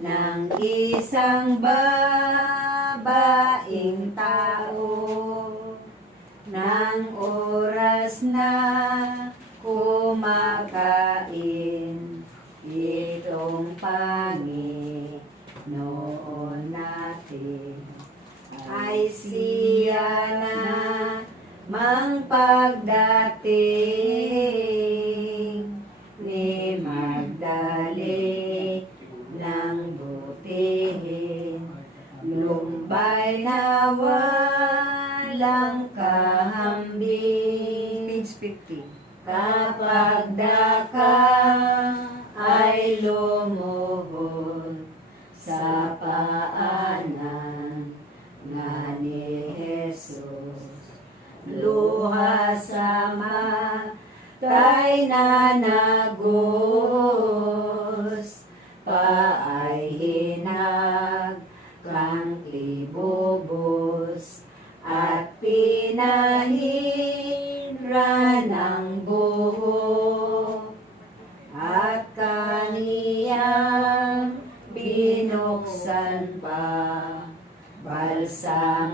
ng isang babaeng tao. Nang oras na kumakain, itong Panginoon natin ay siya na mang pagdating ni Magdalene ng butihin, lumbay na walang kahambing. Page 50. Kapag dakang ay lumuhod sa paanan nga ni Jesus, luha sa matay na nagos, paay hinag kang libobos, at pinahira ng buhok, at kaniyang binuksan pa balsamirang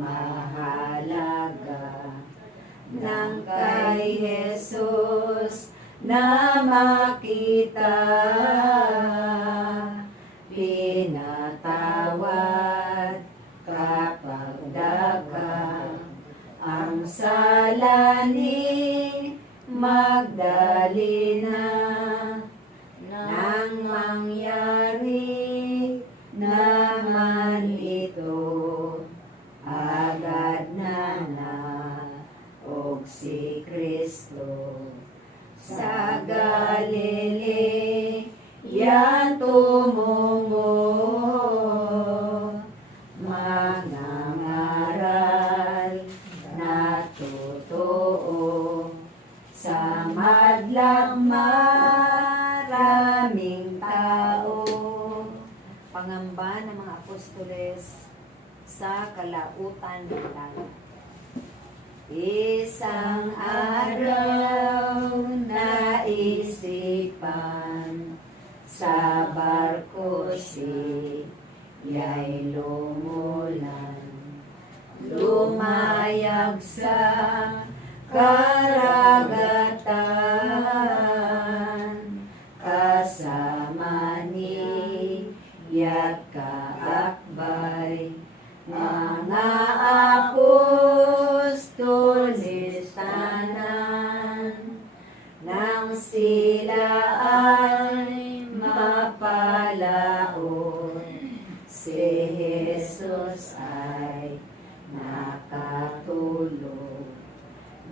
mahalaga. Nang kay Jesus na makita, pinatawad kapag daga ang sala ni Magdalena. Nang mangyari naman ito, agad na naog si Kristo sa Galilea tumungo. Mangangaral na totoo sa madlang maraming tao. Pangamba ng mga apostoles sa kalautan ng langit. Isang araw naisipan sa barko siya'y lumulan, lumayag sa karagatan, kasama niya't kaakbay mga apostoles tanan. Nang sila ay mapalaon, si Jesus ay nakatulog.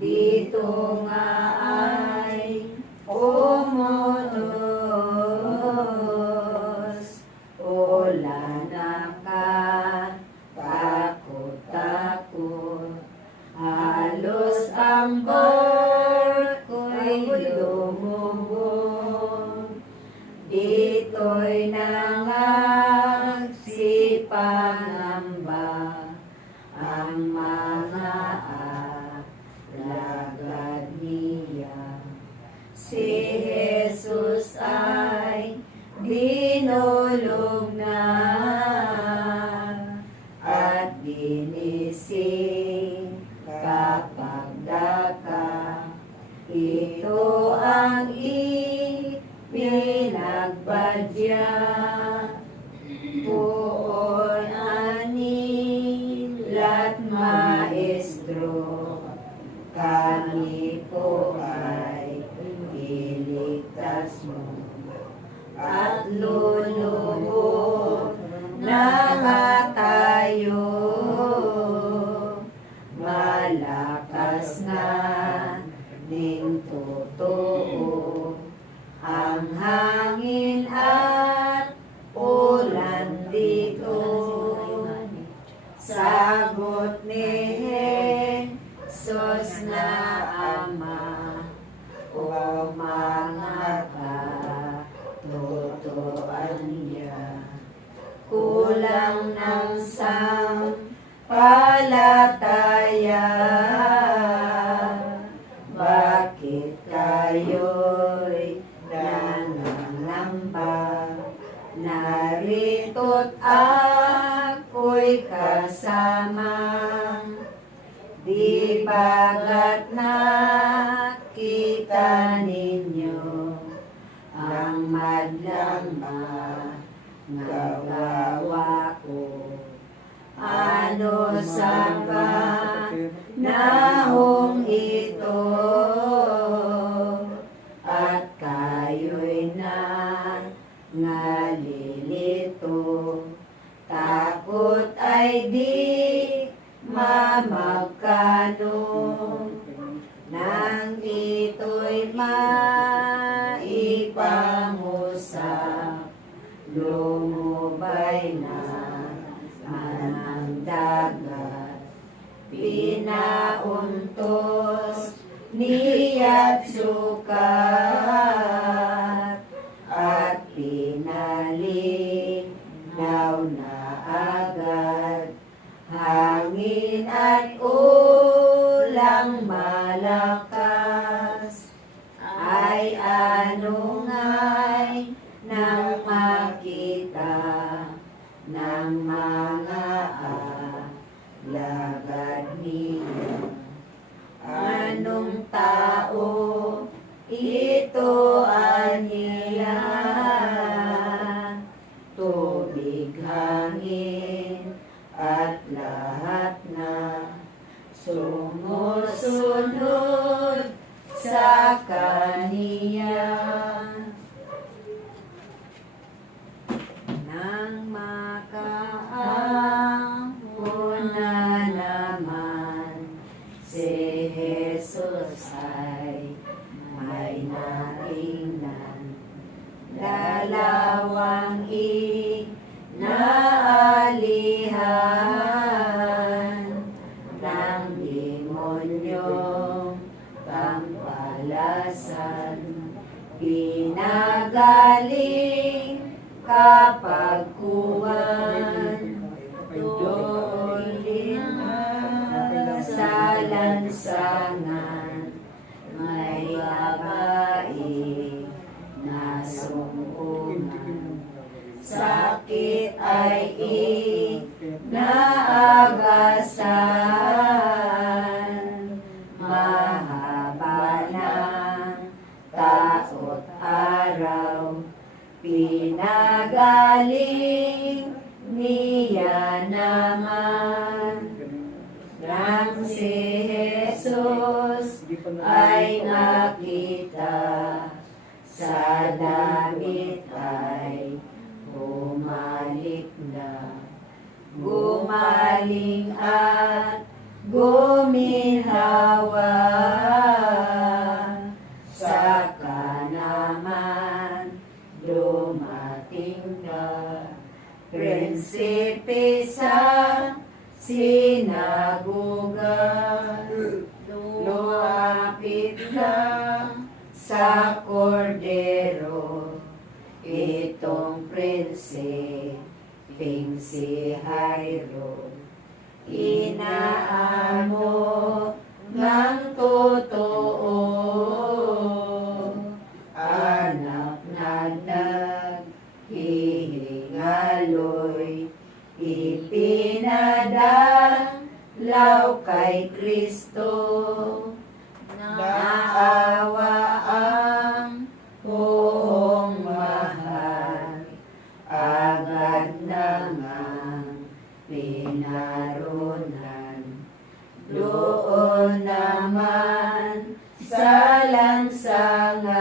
Dito nga ay umunos, wala na takot-takot, halos ang barko'y lumubog. Dito'y nangagsipangamba ang mga alagad niya. Si Jesus ay dinulog na at ginising kapag daka. Ito ang ipinagbadya, puon anila't maestro, kami po ay iligtas mo. At lulubog na nga tayo, malakas nga ning totoo ang hangin at ulan dito. Sagot ni Jesus na Ama, o mga katotoan niya, kulang ng sampalataya. Bakit kayo'y nangangamba? narito't ako'y kasama. Di bagat nakita ninyo ang madlang magawa ko. Ano sa panahong ito at kayo'y nalilito, takot ay di mamagkano, nang ito'y maipangusap, lumubay na ang dagat, pinauntos niya't sukat, at pinalinaw na agad, hangin at ulang malakas, ay ano nga'y nang makita ng mga alagad niya. Anong tao ito anila? Tubig, hangin, at lahat na sumusunod sa kaniya. Nang makaahon na naman, si Jesus ay may natingnan, dalawang inaalihan ng demonyong pampalasan, pinagaling kapagkuhan, doon din sa lansangan, may babae na sumpungan, sakit ay inaagasan, mahaba ng taot araw, pinagaling niya naman. Nang si Jesus ay nakita, sa damit ay bumalik na, gumaling at guminhawa, saka naman dumating na prinsipe sa sinagoga, lumapit na sa kordero, itong prinsipeng si Jairo, inaamo ng totoo, anak na naghihingaloy, ipinadalaw kay Kristo, naawa ang buong mahal, agad na ngang pinarunan, doon naman sa lansangan,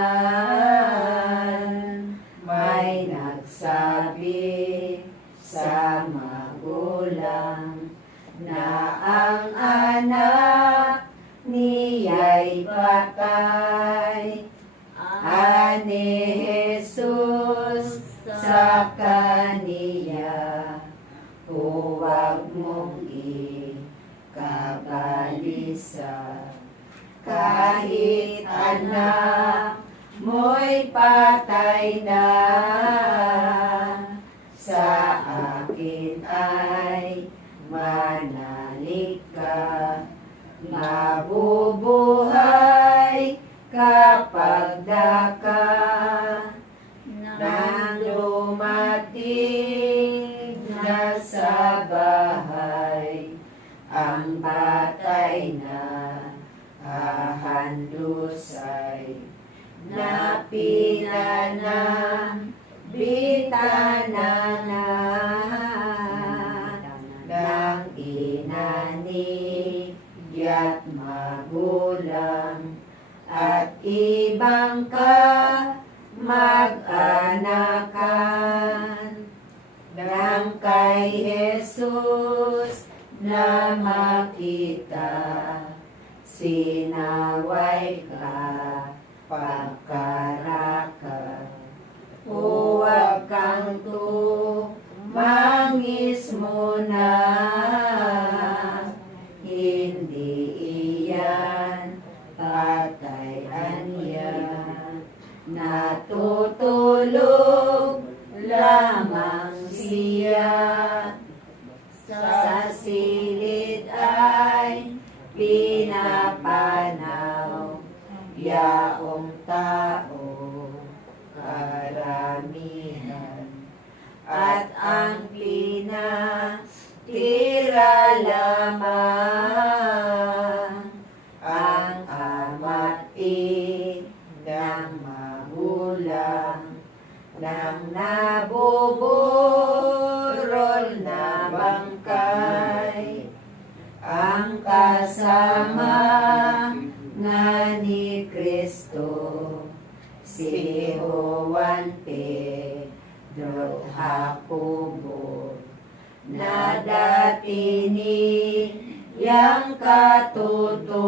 may nagsabi sa magulang na ang anak niya'y patay. Ani Jesus sa kaniya, huwag mong ikabalisa, kahit anak mo'y patay na, sa akin ay manalig ka, mabubuhay kapag daka, nang dumating mag-anakan ng kay Jesus na makita, sinaway ka pagkaraka. Huwag kang tumangis muna, hindi iyan patayan yan. Natutulog lamang siya, sa silid ay pinapanaw, yaong tao karamihan, at ang pinatira lamang ang ama't ng magulang ng nabuburol na bangkay, ang kasama nga ni Kristo, si Juan, Pedro, Jacobo, na dati niyang katuto,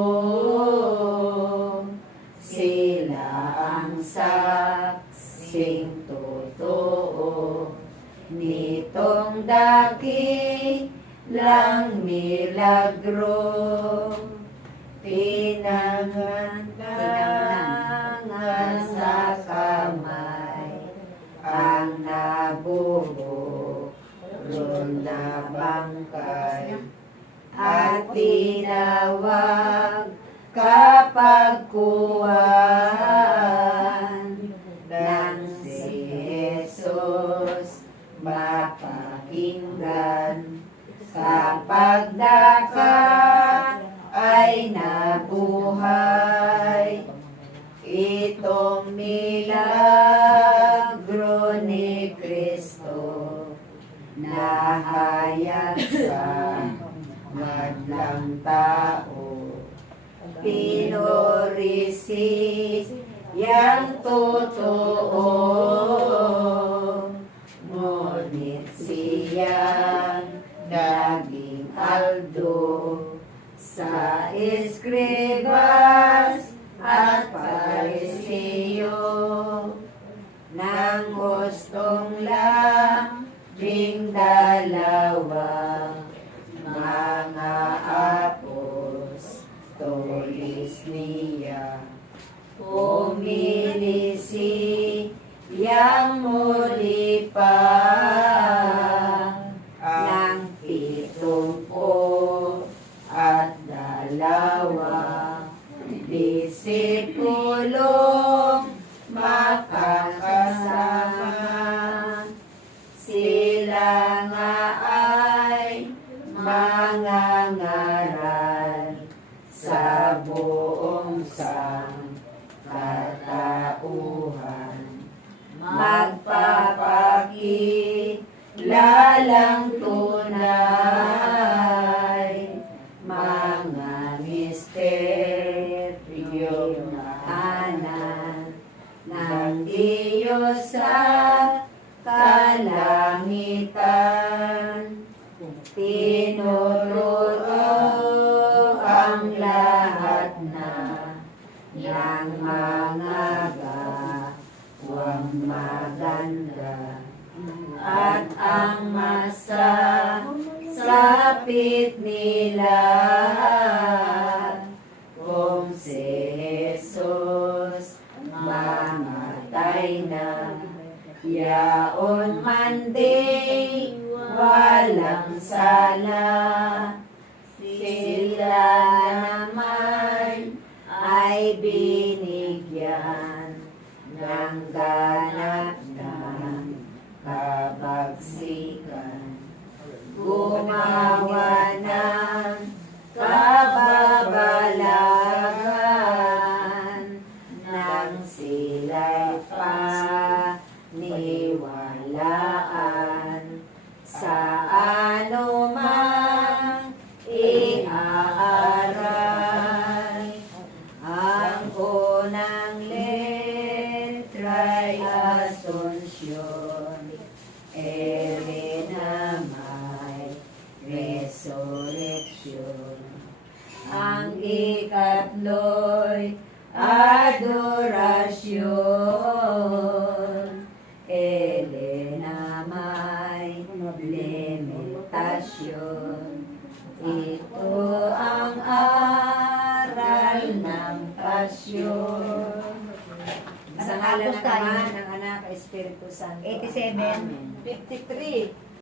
sila ang saksing totoo nitong dakilang milagro. Tinangan sa kamay ang nabuburol na bangkay, at tinawag kapag kuwan ng si Jesus mapakinggan, kapag dakat ay nabuhay. Itong milagro ni Kristo, nahayag sa madlang tao, pinurisi yang totoo, ngunit siyang naging aldo sa eskribas at parisiyo, nang gustong labing dalawa mga apostolis niya, pumili siyang muli pa ng 72 disipulong makakasama. Sila nga ay mangangaral sa buong sangkatauhan, magpapakilalang tunay mga misteryo tanan ng Diyos sa kalangitan. Tinuturo ang lahat na ng mga gawang maganda, at ang masasapit nila kung si Jesus mamatay na, yaon man di walang sala. Sila naman ay binigyan ng ganap ng kabagsikan, gumawa ng kababalagan, nang sila'y paniwalaan sa anumang iaaral. Ang pasyon, ere na may resurrection. Ang ikatlo'y adorasyon, ere na may limitasyon. Ito ang aral ng pasyon. Sa ngalan ng Ama, ng Anak, Espiritu Santo. 87. Amen. 53.